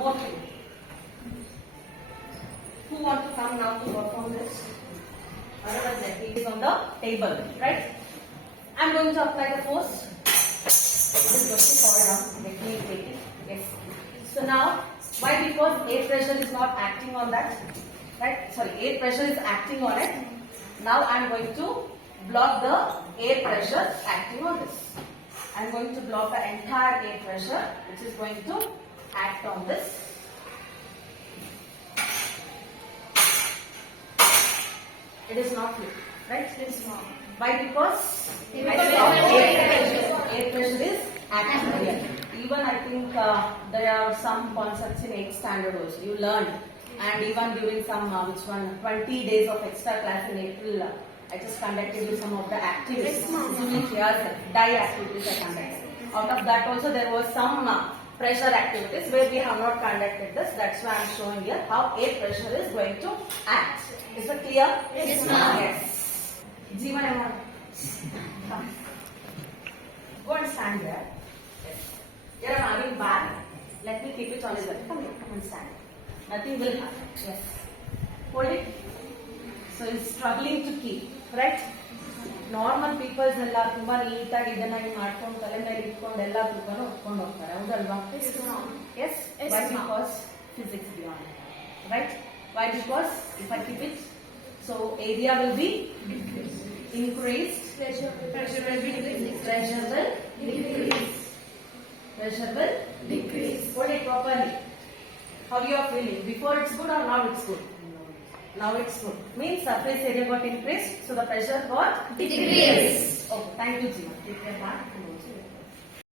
more thing. Who want to come now to perform this? Otherwise, it is on the table, right? I'm going to apply the force. It is going to fall down. Let me take it. Yes. So now, why? Because air pressure is not acting on that, right? Sorry, air pressure is acting on it. Now I'm going to block the air pressure acting on this. I'm going to block the entire air pressure which is going to act on this. It is not here, right? It is not. Why? Because air pressure is acting here. Even I think there are some concepts in 8th standard also you learned, and even during some 20 days of extra class in April, I just conducted you some of the activities. Die activities I conducted. Out of that also there was some pressure activities where we have not conducted this. That's why I am showing here how air pressure is going to act. Is it clear? Yes, ma'am. Yes. Jeevan, I want. Go and stand there. Yes. Here I am having bag. Let me keep it on his lap. Come here, come and stand. Nothing will happen. Yes. Hold it. So he's struggling to keep, right? Normal people ಎಲ್ಲ ತುಂಬಾ ನೀಟಾಗಿ ಇದನ್ನ ಮಾಡ್ಕೊಂಡು ತಲೆ ಮೇಲೆ ಇಟ್ಕೊಂಡು ಎಲ್ಲ ತಿಳ್ಕೊಂಡು ಹೊತ್ಕೊಂಡು ಹೋಗ್ತಾರೆ ಹೌದಲ್ವಾ? Yes. Why? Because physics beyond, right? Why? Because if I keep it, so area will be increased, pressure will be decreased, pressure will decrease. Hold it properly. How you are feeling? Before it's good or now it's good? Now it's good. Means surface area got increased, so the pressure got decreased. Okay, thank you, Jeevan. Take care back and also